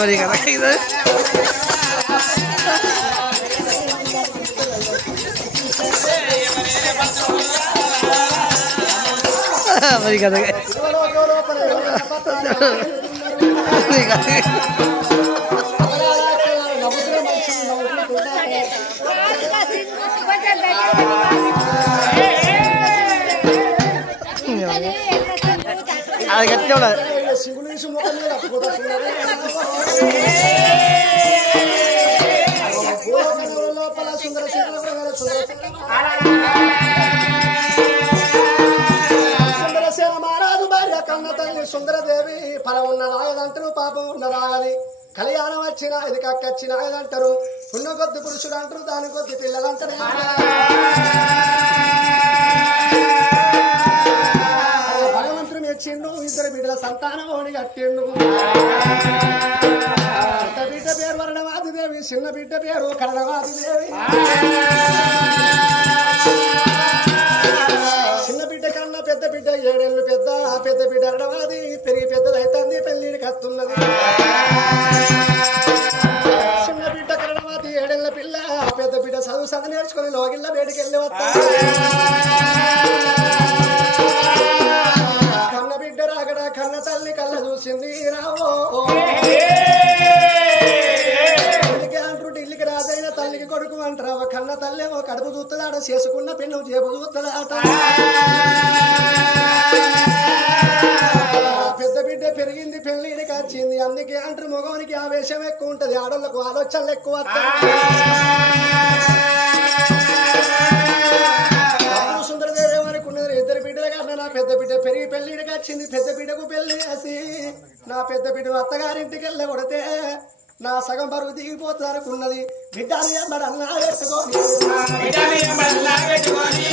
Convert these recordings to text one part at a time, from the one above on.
మరి కదా ఇది మరి కదా అది గట్టి సుందరసేన మహారాజు భార్య కన్న తల్లి సుందరదేవి ఫలం ఉన్నదాగదంటారు పాపం ఉన్నదాగది కళ్యాణం వచ్చినా ఇది కక్కచ్చినా ఇదంటారు పుణ్య కొద్ది పురుషుడు అంటారు దాని కొద్ది పిల్లలు అంటారు భగవంతుడు మెచ్చిండు ఇద్దరు బిడ్డల సంతానం ఓడి కట్టిండు పెద్ద బిడ్డ పేరు వరణవాదిదేవి చిన్న బిడ్డ పేరు కరణవాదిదేవి చిన్న బిడ్డ కన్నా పెద్ద బిడ్డ 7 ఏళ్ళు పెద్ద ఆ పెద్ద బిడ్డ అరణవాది పెరిగి పెద్దదైతుంది పెళ్లిని కత్తున్నది చిన్న బిడ్డ కరణవాది 7 ఏళ్ల పిల్ల ఆ పెద్ద బిడ్డ చదువు నేర్చుకుని లోగిళ్ళ బయటికి వెళ్ళి వస్తా కన్న బిడ్డ రాగడ కన్న తల్లి కళ్ళ చూసింది రావో ఢిల్లీకి రాజైన తల్లికి కొడుకు అంటారా కన్న తల్లేమో కడుపు చూస్తుందాడ చేసుకున్న పెన్ను చేపు చూస్తుందాట పెద్ద బిడ్డ పెరిగింది పెళ్లికి వచ్చింది అందుకే అంటారు మగవానికి ఆవేశం ఎక్కువ ఉంటది ఆడోళ్ళకు ఆలోచనలు ఎక్కువ సుందరదేవి ఏమనుకున్నది ఇద్దరు బిడ్డల కన్నా నా పెద్ద బిడ్డ పెరిగి పెళ్లికి వచ్చింది పెద్ద బిడ్డకు పెళ్లి చేసి నా పెద్ద బిడ్డను అత్తగారింటికి వెళ్ళ కొడితే నా సగం బరువు దిగిపోతుంది అనుకున్నది బిడ్డని అన్నా పెట్టుకొని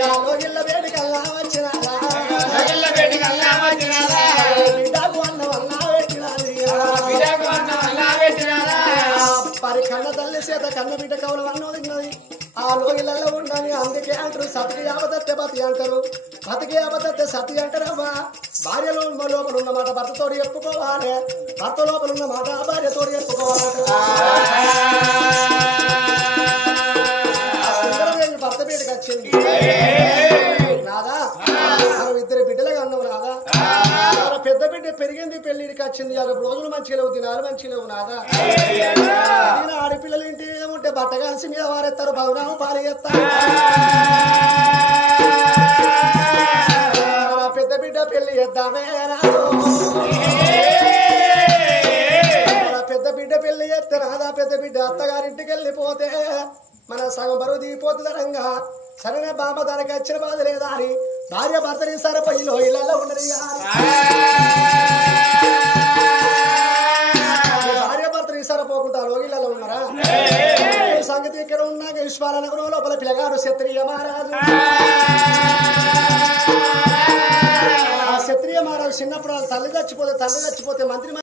లోగిళ్ళ వేడికల్లా వచ్చిన బిడ్డకు అన్నం అన్నా పెట్టినది పరి కన్న తల్లి చేత కన్న బిడ్డ కవలం అన్నం తిన్నది ఆ లోగిళ్ళల్లో ఉండని అందుకే అంటారు సతికి ఆపదత్తే బతి అంటారు బతికి ఆపదత్తే సతి అంటారమ్మా భార్యలో లోపల ఉన్న మాట భర్తతో చెప్పుకోవాలి భర్త లోపల ఉన్న మాట భార్యతో చెప్పుకోవాలి సుందరదేవి భర్త బయటకు వచ్చింది నాదా మనం ఇద్దరు బిడ్డలుగా అన్నావు నాదా పెద్ద బిడ్డ పెరిగింది పెళ్లికి వచ్చింది 6 రోజులు మంచిగా లేవు దినాలు మంచిగా లేవు నాదా ఆడపిల్లలు ఇంటి ఏముంటే బట్ట కలిసి మీద వారెత్తారు భవనాలు పారేస్తారు పెద్ద బిడ్డ పెళ్లి చేద్దామే పెద్ద బిడ్డ పెళ్లి చేస్తే రాదా పెద్ద బిడ్డ అత్తగారింటికి వెళ్ళిపోతే మన సగం బరువు దిగిపోతుంది రంగా సరైన బామ్మ దానికి వచ్చిన బాధ లేదా అని భార్య భర్తని సరిపోయిలో ఇళ్లలో ఉండదు భార్య భర్తని సరిపోకుండా లోగిళ్ళలో ఉన్నారా సంగతి ఇక్కడ ఉన్నాక విశ్వాలనగరం లోపల పిల్లగాడు క్షత్రియ మహారాజు క్షత్రియ మహారాజు చిన్నప్పుడు తల్లి చచ్చిపోతే మంత్రి